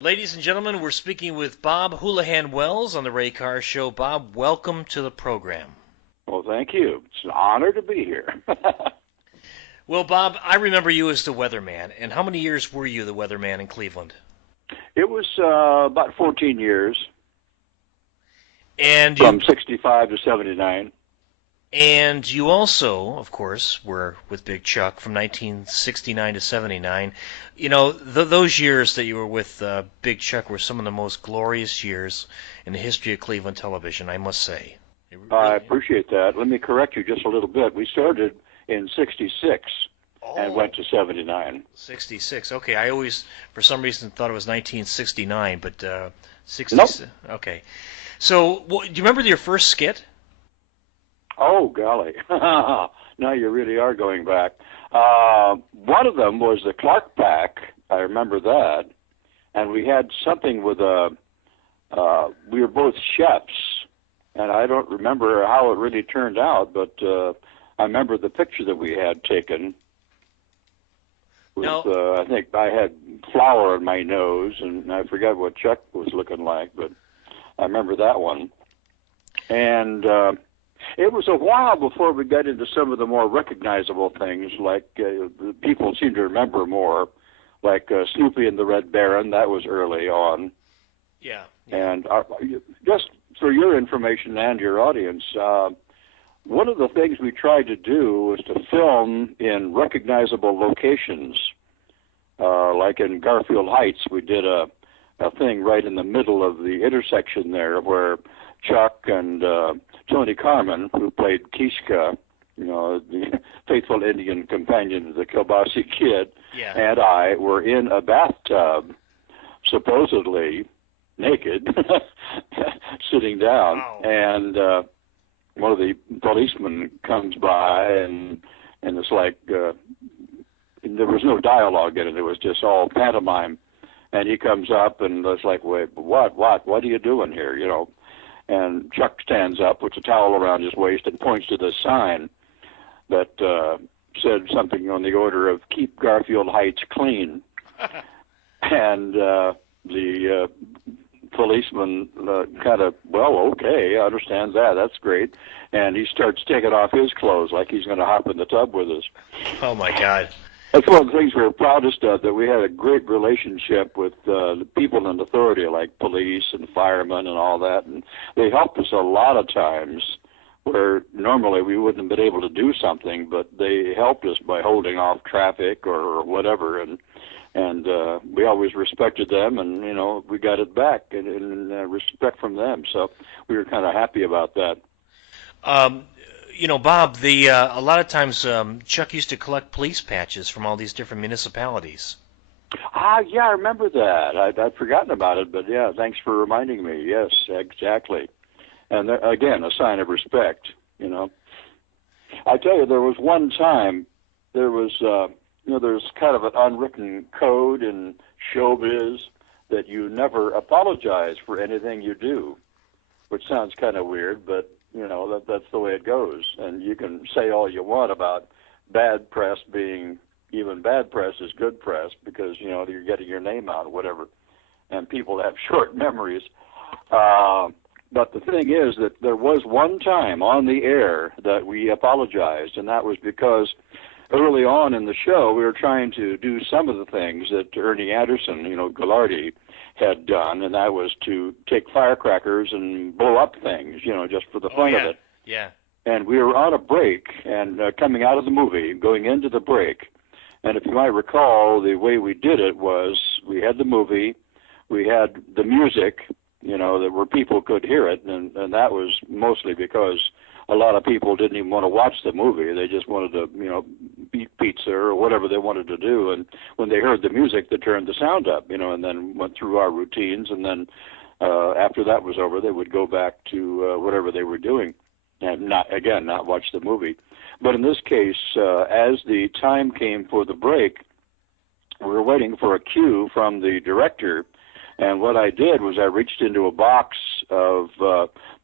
Ladies and gentlemen, we're speaking with Bob Hoolihan Wells on the Ray Carr Show. Bob, welcome to the program. Well, thank you. It's an honor to be here. Well, Bob, I remember you as the weatherman. And how many years were you the weatherman in Cleveland? It was about 14 years, And from you 65 to 79. and you also, of course, were with Big Chuck from 1969 to 79. You know, those years that you were with Big Chuck were some of the most glorious years in the history of Cleveland television, I must say. I appreciate that. Let me correct you just a little bit. We started in 66 and went to 79. 66. Okay, I always, for some reason, thought it was 1969, but 66. Nope. Okay. So, do you remember your first skit? Oh, golly. Now you really are going back. One of them was the Clark Pack. I remember that. And we had something with we were both chefs. And I don't remember how it really turned out, but I remember the picture that we had taken. I think I had flour in my nose, and I forgot what Chuck was looking like, but I remember that one. And it was a while before we got into some of the more recognizable things, like people seem to remember more, like Snoopy and the Red Baron. That was early on. Yeah. And just for your information and your audience, one of the things we tried to do was to film in recognizable locations. Like in Garfield Heights, we did a thing right in the middle of the intersection there where Chuck and Tony Carmen, who played Kishka, the faithful Indian companion of the Kilbasi Kid, Yeah. and I were in a bathtub, supposedly naked, sitting down. Wow. And one of the policemen comes by, and it's like there was no dialogue in it. It was just all pantomime. And he comes up, and it's like, wait, what are you doing here, And Chuck stands up, puts a towel around his waist, and points to the sign that said something on the order of "Keep Garfield Heights clean." And the policeman kind of, well, okay, understands that. That's great. And he starts taking off his clothes like he's going to hop in the tub with us. Oh, my God. That's one of the things we're proudest of, that we had a great relationship with the people in authority, like police and firemen and all that. And they helped us a lot of times where normally we wouldn't have been able to do something, but they helped us by holding off traffic or whatever. And we always respected them, and we got it back in respect from them. So we were kind of happy about that. Bob, a lot of times Chuck used to collect police patches from all these different municipalities. Yeah, I remember that. I'd forgotten about it, but yeah, thanks for reminding me. Yes, exactly. And again, a sign of respect. I tell you, there was one time there was. There's kind of an unwritten code in showbiz that you never apologize for anything you do, which sounds kind of weird, but, that's the way it goes. And you can say all you want about bad press being, even bad press is good press because, you're getting your name out or whatever. And people have short memories. But the thing is that there was one time on the air that we apologized, and that was because early on in the show, we were trying to do some of the things that Ernie Anderson, Gallardi, had done, and that was to take firecrackers and blow up things, just for the fun of it. Yeah. And we were on a break, and coming out of the movie, going into the break, and if you might recall, the way we did it was we had the movie, we had the music, that where people could hear it, and that was mostly because a lot of people didn't even want to watch the movie. They just wanted to, eat pizza or whatever they wanted to do. And when they heard the music, they turned the sound up, and then went through our routines. And then after that was over, they would go back to whatever they were doing and not watch the movie. But in this case, as the time came for the break, we were waiting for a cue from the director. And what I did was I reached into a box of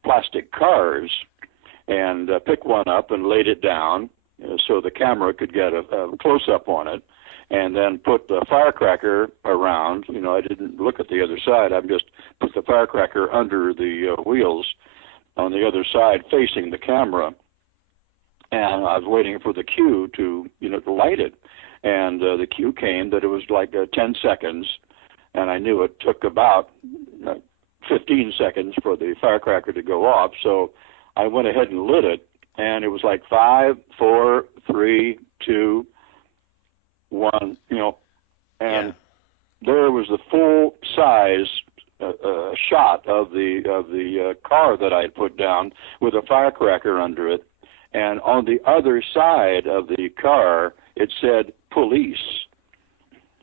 plastic cars and picked one up and laid it down so the camera could get a close-up on it. and then put the firecracker around. You know, I didn't look at the other side. I just put the firecracker under the wheels on the other side facing the camera. And I was waiting for the cue to, to light it. And the cue came that it was like 10 seconds, and I knew it took about 15 seconds for the firecracker to go off. So I went ahead and lit it, and it was like 5, 4, 3, 2, 1, and there was the full size shot of the car that I had put down with a firecracker under it, and on the other side of the car it said police.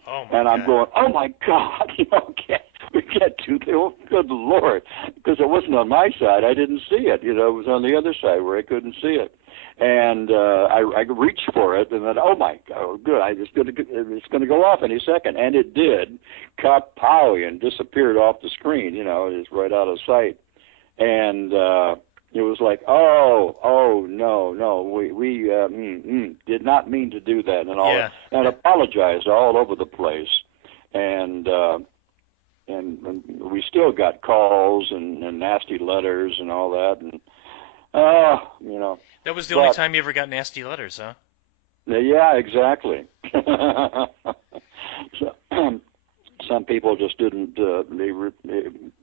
Oh my and I'm God. going, oh my God, we can't do that. Oh, good Lord, because it wasn't on my side. I didn't see it. It was on the other side where I couldn't see it. And I reached for it, and then, oh my God, good! It's going to go off any second, and it did. Kapow! And disappeared off the screen. It's right out of sight. And it was like, oh no, we did not mean to do that, and all, and apologized all over the place, and we still got calls and nasty letters and all that, and That was the only time you ever got nasty letters, huh? Yeah, exactly. So, some people just didn't. They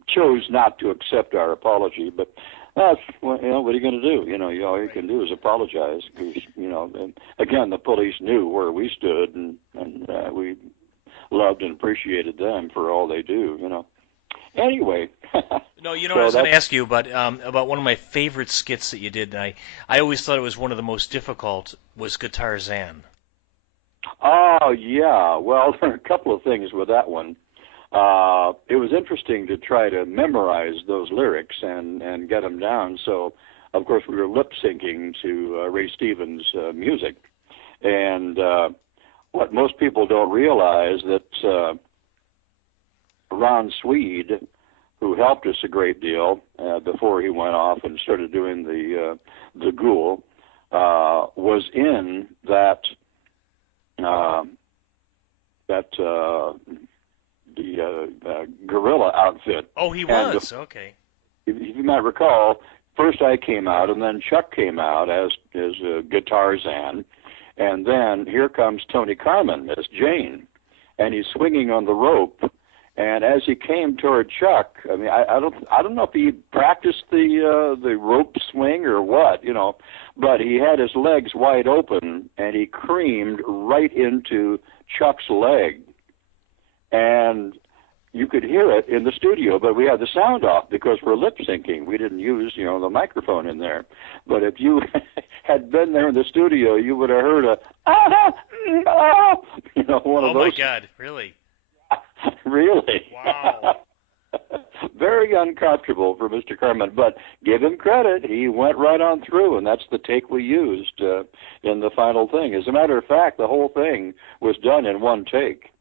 chose not to accept our apology, but that's what are you going to do? All you can do is apologize, because and again, the police knew where we stood, and we loved and appreciated them for all they do. Anyway. No, I was going to ask you about one of my favorite skits that you did, and I always thought it was one of the most difficult, was Guitar Zan. Oh, yeah. Well, there are a couple of things with that one. It was interesting to try to memorize those lyrics and get them down. So, of course, we were lip-syncing to Ray Stevens' music. And what most people don't realize that Ron Swede, who helped us a great deal before he went off and started doing the Ghoul, was in that gorilla outfit. Oh, he was? Okay. If you might recall, first I came out, and then Chuck came out as Guitar Zan, and then here comes Tony Carmen as Jane, and he's swinging on the rope. And as he came toward Chuck, I mean, I don't know if he practiced the rope swing or what, but he had his legs wide open, and he creamed right into Chuck's leg. And you could hear it in the studio, but we had the sound off because we're lip syncing. We didn't use, the microphone in there. But if you had been there in the studio, you would have heard one of those. Oh my God, really? Really? Wow. Very uncomfortable for Mr. Carmen, but give him credit. He went right on through, and that's the take we used in the final thing. As a matter of fact, the whole thing was done in one take.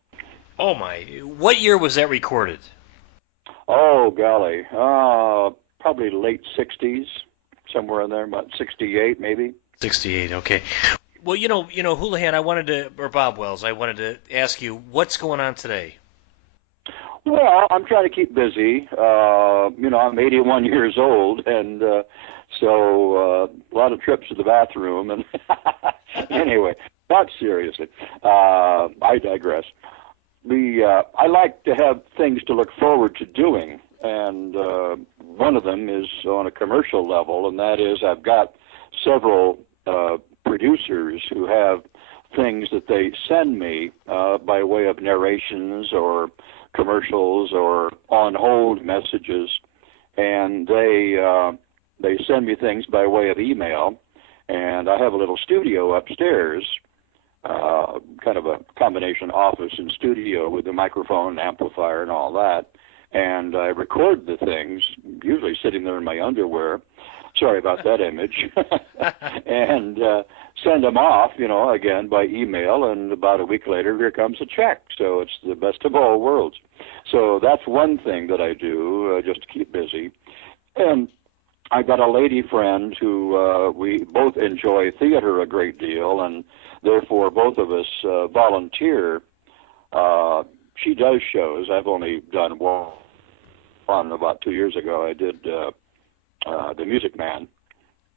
Oh my! What year was that recorded? Oh golly, probably late '60s, somewhere in there, about '68 maybe. '68, okay. Well, Hoolihan, or Bob Wells, I wanted to ask you, what's going on today? Well, I'm trying to keep busy. I'm 81 years old, and so a lot of trips to the bathroom. And anyway, not seriously. I digress. I like to have things to look forward to doing, and one of them is on a commercial level, and that is I've got several producers who have things that they send me by way of narrations or commercials or on hold messages, and they send me things by way of email. And I have a little studio upstairs, kind of a combination office and studio with a microphone, amplifier, and all that. And I record the things, usually sitting there in my underwear. Sorry about that image. And send them off, again by email, and about a week later, here comes a check. So it's the best of all worlds. So that's one thing that I do just to keep busy. And I got a lady friend who we both enjoy theater a great deal, and therefore both of us volunteer. She does shows. I've only done one about 2 years ago. I did The Music Man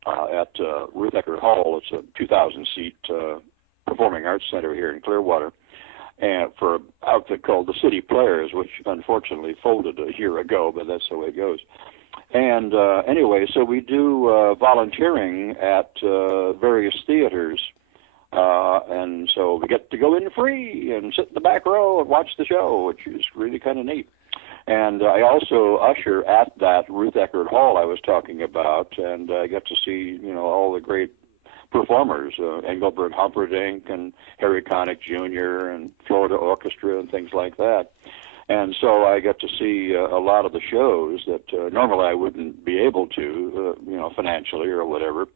at Ruth Eckerd Hall. It's a 2,000-seat performing arts center here in Clearwater, and for an outfit called the City Players, which unfortunately folded a year ago, but that's the way it goes. And anyway, so we do volunteering at various theaters, and so we get to go in free and sit in the back row and watch the show, which is really kind of neat. And I also usher at that Ruth Eckerd Hall I was talking about, and I get to see, all the great performers, Engelbert Humperdinck and Harry Connick Jr. and Florida Orchestra and things like that. And so I get to see a lot of the shows that normally I wouldn't be able to, financially or whatever,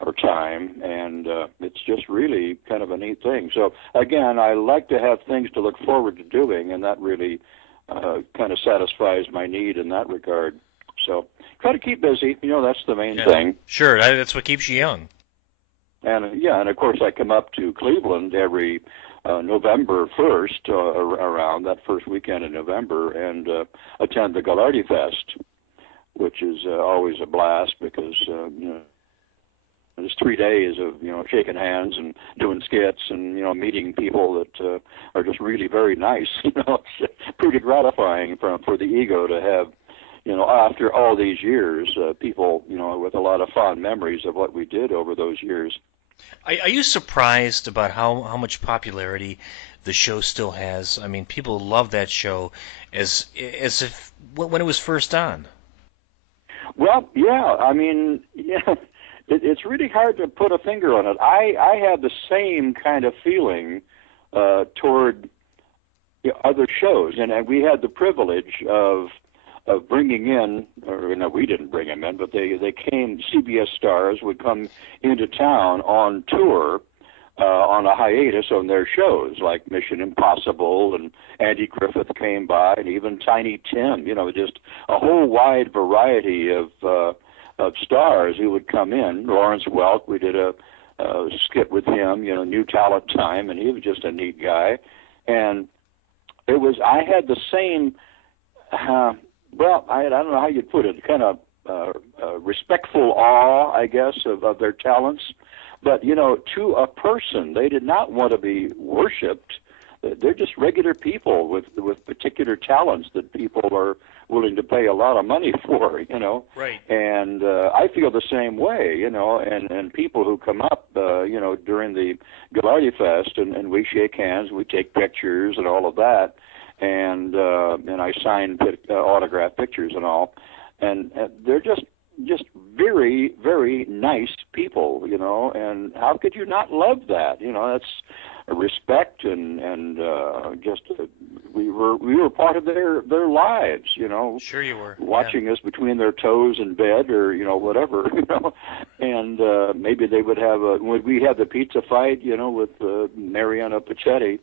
or time. And it's just really kind of a neat thing. So, again, I like to have things to look forward to doing, and that really kind of satisfies my need in that regard. So try to keep busy. That's the main thing. Sure, that's what keeps you young. And, and of course I come up to Cleveland every November 1st, around that first weekend in November, and attend the Gallardi Fest, which is always a blast because, it's 3 days of, shaking hands and doing skits and, meeting people that are just really very nice. It's pretty gratifying for the ego to have, after all these years, people, with a lot of fond memories of what we did over those years. Are you surprised about how much popularity the show still has? I mean, people love that show as if when it was first on. Well, yeah. I mean, yeah, it's really hard to put a finger on it. I had the same kind of feeling toward other shows, and we had the privilege of bringing in, or no, we didn't bring them in, but they came. CBS stars would come into town on tour, on a hiatus on their shows, like Mission Impossible, and Andy Griffith came by, and even Tiny Tim. Just a whole wide variety of stars who would come in. Lawrence Welk, we did a skit with him, New Talent Time, and he was just a neat guy. And I had the same. Well, I don't know how you'd put it, kind of respectful awe, I guess, of their talents. But, to a person, they did not want to be worshipped. They're just regular people with particular talents that people are willing to pay a lot of money for, Right. And I feel the same way, and people who come up, during the Gallardi Fest, and we shake hands, we take pictures and all of that. And I sign autograph pictures and all, and they're just very, very nice people, and how could you not love that? That's a respect and just we were part of their lives, Sure you were. watching us between their toes in bed or whatever, and maybe they would have when we had the pizza fight, with Mariana Pacetti.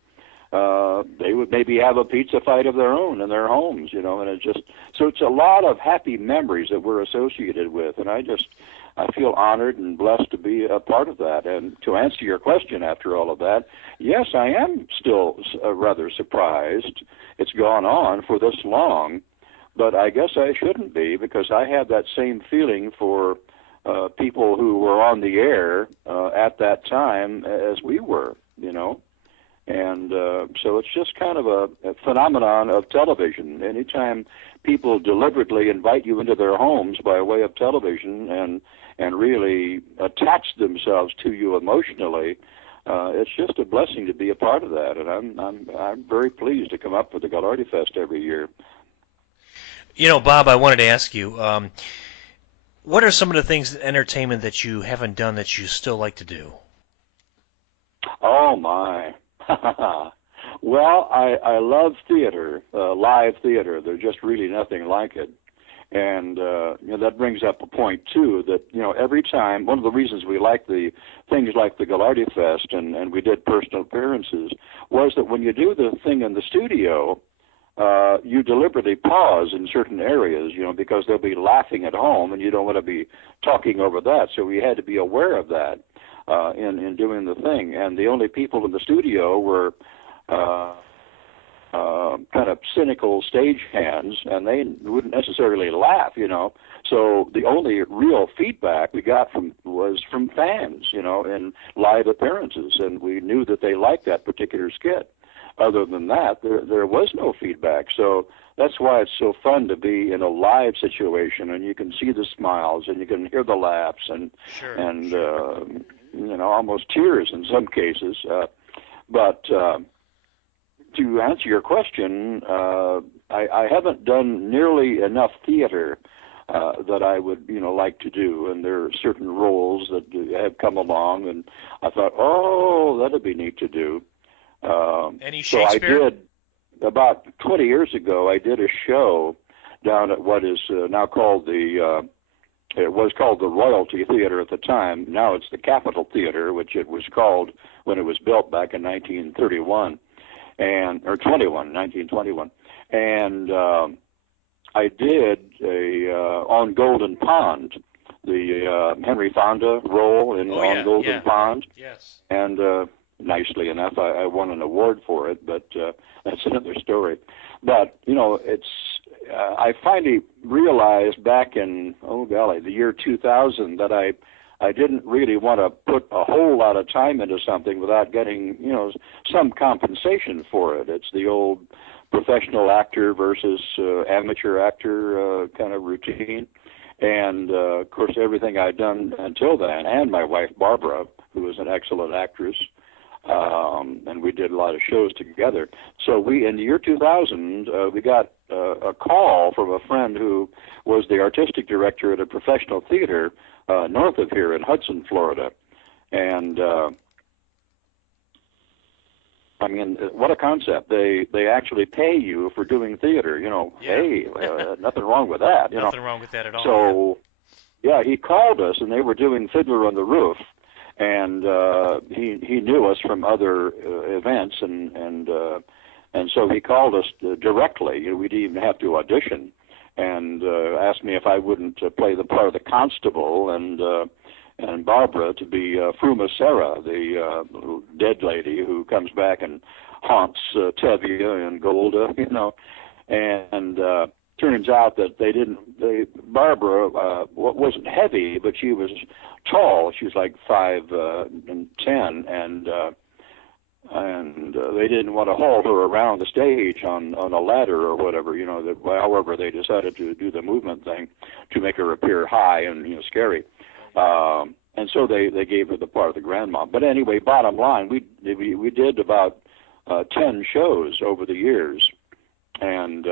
They would maybe have a pizza fight of their own in their homes, and it's a lot of happy memories that we're associated with, and I feel honored and blessed to be a part of that. And to answer your question after all of that, yes, I am still rather surprised it's gone on for this long, but I guess I shouldn't be, because I have that same feeling for people who were on the air at that time as we were, And so it's just kind of a phenomenon of television. Anytime people deliberately invite you into their homes by way of television and really attach themselves to you emotionally, it's just a blessing to be a part of that. And I'm very pleased to come up with the Gallardi Fest every year. Bob, I wanted to ask you, what are some of the things in entertainment that you haven't done that you still like to do? Oh, my. Well, I love theater, live theater. There's just really nothing like it. And, that brings up a point, too, that, every time, one of the reasons we like the things like the Gallardi Fest and we did personal appearances was that when you do the thing in the studio, you deliberately pause in certain areas, because they'll be laughing at home, and you don't want to be talking over that. So we had to be aware of that in doing the thing. And the only people in the studio were kind of cynical stagehands, and they wouldn't necessarily laugh. So the only real feedback we got was from fans, in live appearances, and we knew that they liked that particular skit. Other than that, there was no feedback. So that's why it's so fun to be in a live situation, and you can see the smiles, and you can hear the laughs, and almost tears in some cases. But to answer your question, I haven't done nearly enough theater that I would, like to do, and there are certain roles that have come along, and I thought, oh, that'd be neat to do. Any so Shakespeare? I did, about 20 years ago, I did a show down at what is now called it was called the Royalty Theater at the time. Now it's the Capitol Theater, which it was called when it was built back in 1931, or 1921. And I did on Golden Pond, the Henry Fonda role on Golden Pond. Yes. And nicely enough, I won an award for it, but that's another story. But, it's I finally realized back in, the year 2000 that I didn't really want to put a whole lot of time into something without getting, some compensation for it. It's the old professional actor versus amateur actor kind of routine. And, of course, everything I'd done until then, and my wife, Barbara, who was an excellent actress, and we did a lot of shows together. So in the year 2000, we got a call from a friend who was the artistic director at a professional theater north of here in Hudson, Florida. And what a concept. They actually pay you for doing theater, Hey, nothing wrong with that. Nothing wrong with that at all. So, he called us, and they were doing Fiddler on the Roof. And he knew us from other events, and so he called us directly. We didn't even have to audition, and asked me if I wouldn't play the part of the constable, and Barbara to be Fruma Sarah, the dead lady who comes back and haunts Tevye and Golda, and turns out that Barbara wasn't heavy, but she was tall. She was like 5'10", and they didn't want to haul her around the stage on a ladder or whatever. However, they decided to do the movement thing to make her appear high and scary. And so they gave her the part of the grandma. But anyway, bottom line, we did about 10 shows over the years, and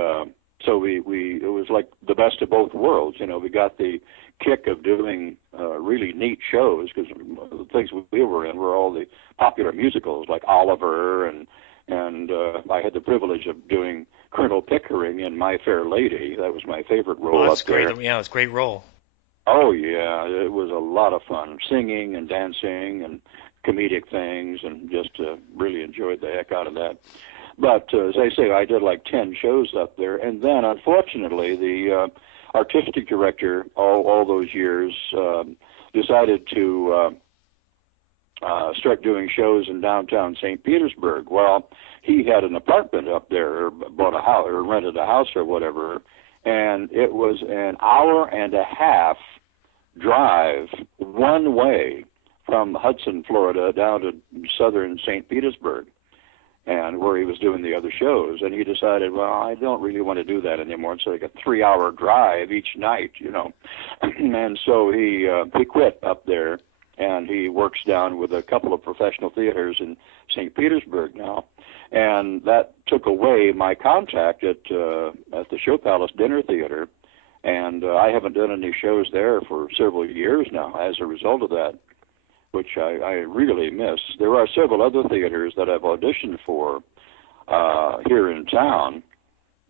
so it was like the best of both worlds. We got the kick of doing really neat shows, because the things we were in were all the popular musicals like Oliver, and I had the privilege of doing Colonel Pickering in My Fair Lady. That was my favorite role up there. Great. Yeah, it's a great role. Oh, yeah, it was a lot of fun, singing and dancing and comedic things, and just really enjoyed the heck out of that. But as I say, I did like 10 shows up there, and then unfortunately the artistic director all those years decided to start doing shows in downtown St. Petersburg. Well, he had an apartment up there, or bought a house, or rented a house or whatever, and it was an hour and a half drive one way from Hudson, Florida, down to southern St. Petersburg, and where he was doing the other shows. And he decided, well, I don't really want to do that anymore. It's like a 3-hour drive each night, And so he quit up there, and he works down with a couple of professional theaters in St. Petersburg now. And that took away my contact at the Show Palace Dinner Theater, and I haven't done any shows there for several years now as a result of that, which I really miss. There are several other theaters that I've auditioned for here in town,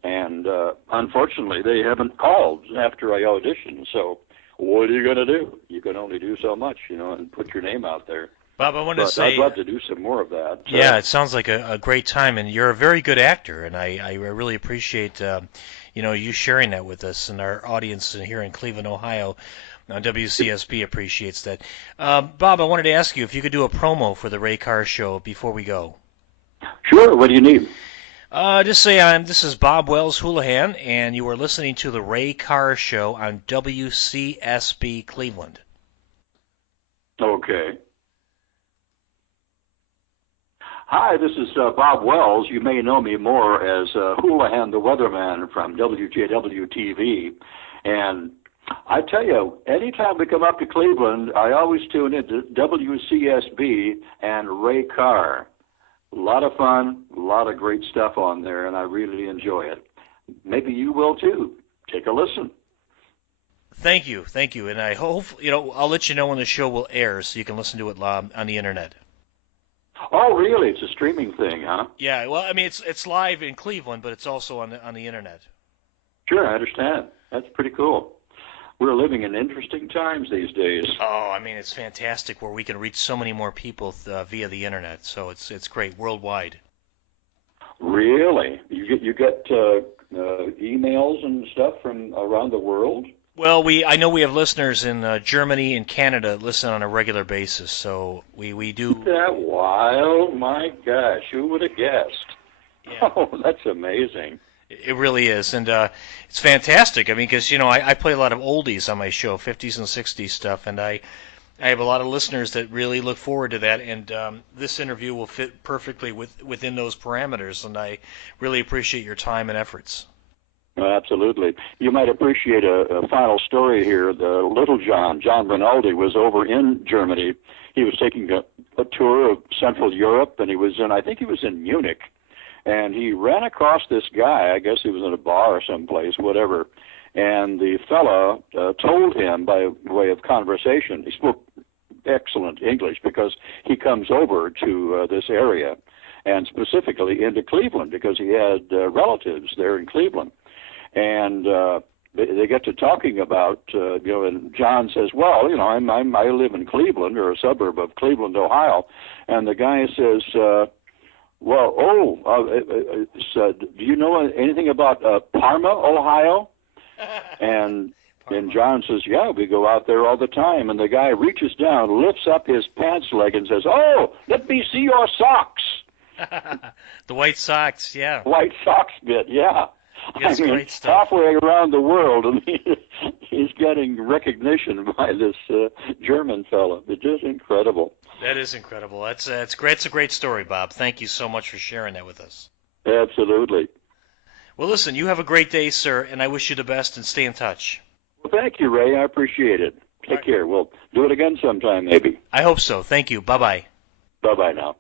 and unfortunately they haven't called after I auditioned. So what are you going to do? You can only do so much, and put your name out there. Bob, I wanted to But I'd say, love to do some more of that. yeah, it sounds like a great time, and you're a very good actor, and I really appreciate you sharing that with us, and our audience here in Cleveland, Ohio, on WCSB appreciates that. Bob, I wanted to ask you if you could do a promo for the Ray Carr Show before we go. Sure. What do you need? Just say this is Bob Wells Hoolihan, and you are listening to the Ray Carr Show on WCSB Cleveland. Okay. Hi, this is Bob Wells. You may know me more as Hoolihan the Weatherman from WJW-TV. And I tell you, anytime we come up to Cleveland, I always tune into WCSB and Ray Carr. A lot of fun, a lot of great stuff on there, and I really enjoy it. Maybe you will too. Take a listen. Thank you, and I hope I'll let you know when the show will air, so you can listen to it live on the internet. Oh, really? It's a streaming thing, huh? Yeah, well, I mean it's live in Cleveland, but it's also on the internet. Sure, I understand. That's pretty cool. We're living in interesting times these days. Oh, I mean it's fantastic where we can reach so many more people via the internet. So it's great worldwide. Really? You get emails and stuff from around the world? Well, I know we have listeners in Germany and Canada that listen on a regular basis, so we do. Isn't that wild? My gosh, who would have guessed? Yeah. Oh, that's amazing. It really is, and it's fantastic. I mean, because I play a lot of oldies on my show, 50s and 60s stuff, and I have a lot of listeners that really look forward to that, and this interview will fit perfectly within those parameters, and I really appreciate your time and efforts. Absolutely. You might appreciate a final story here. The little John Rinaldi, was over in Germany. He was taking a tour of Central Europe, and I think he was in Munich, and he ran across this guy. I guess he was in a bar or someplace, whatever, and the fella told him by way of conversation, he spoke excellent English because he comes over to this area, and specifically into Cleveland because he had relatives there in Cleveland. And they get to talking about, and John says, well, I live in Cleveland, or a suburb of Cleveland, Ohio. And the guy says, do you know anything about Parma, Ohio? And John says, yeah, we go out there all the time. And the guy reaches down, lifts up his pants leg and says, oh, let me see your socks. The white socks, yeah. White socks bit, yeah. Yes, great stuff. Halfway around the world, and he's getting recognition by this German fellow. It's just incredible. That is incredible. That's great. It's a great story, Bob. Thank you so much for sharing that with us. Absolutely. Well, listen, you have a great day, sir, and I wish you the best, and stay in touch. Well, thank you, Ray. I appreciate it. Take care. We'll do it again sometime, maybe. I hope so. Thank you. Bye-bye. Bye-bye now.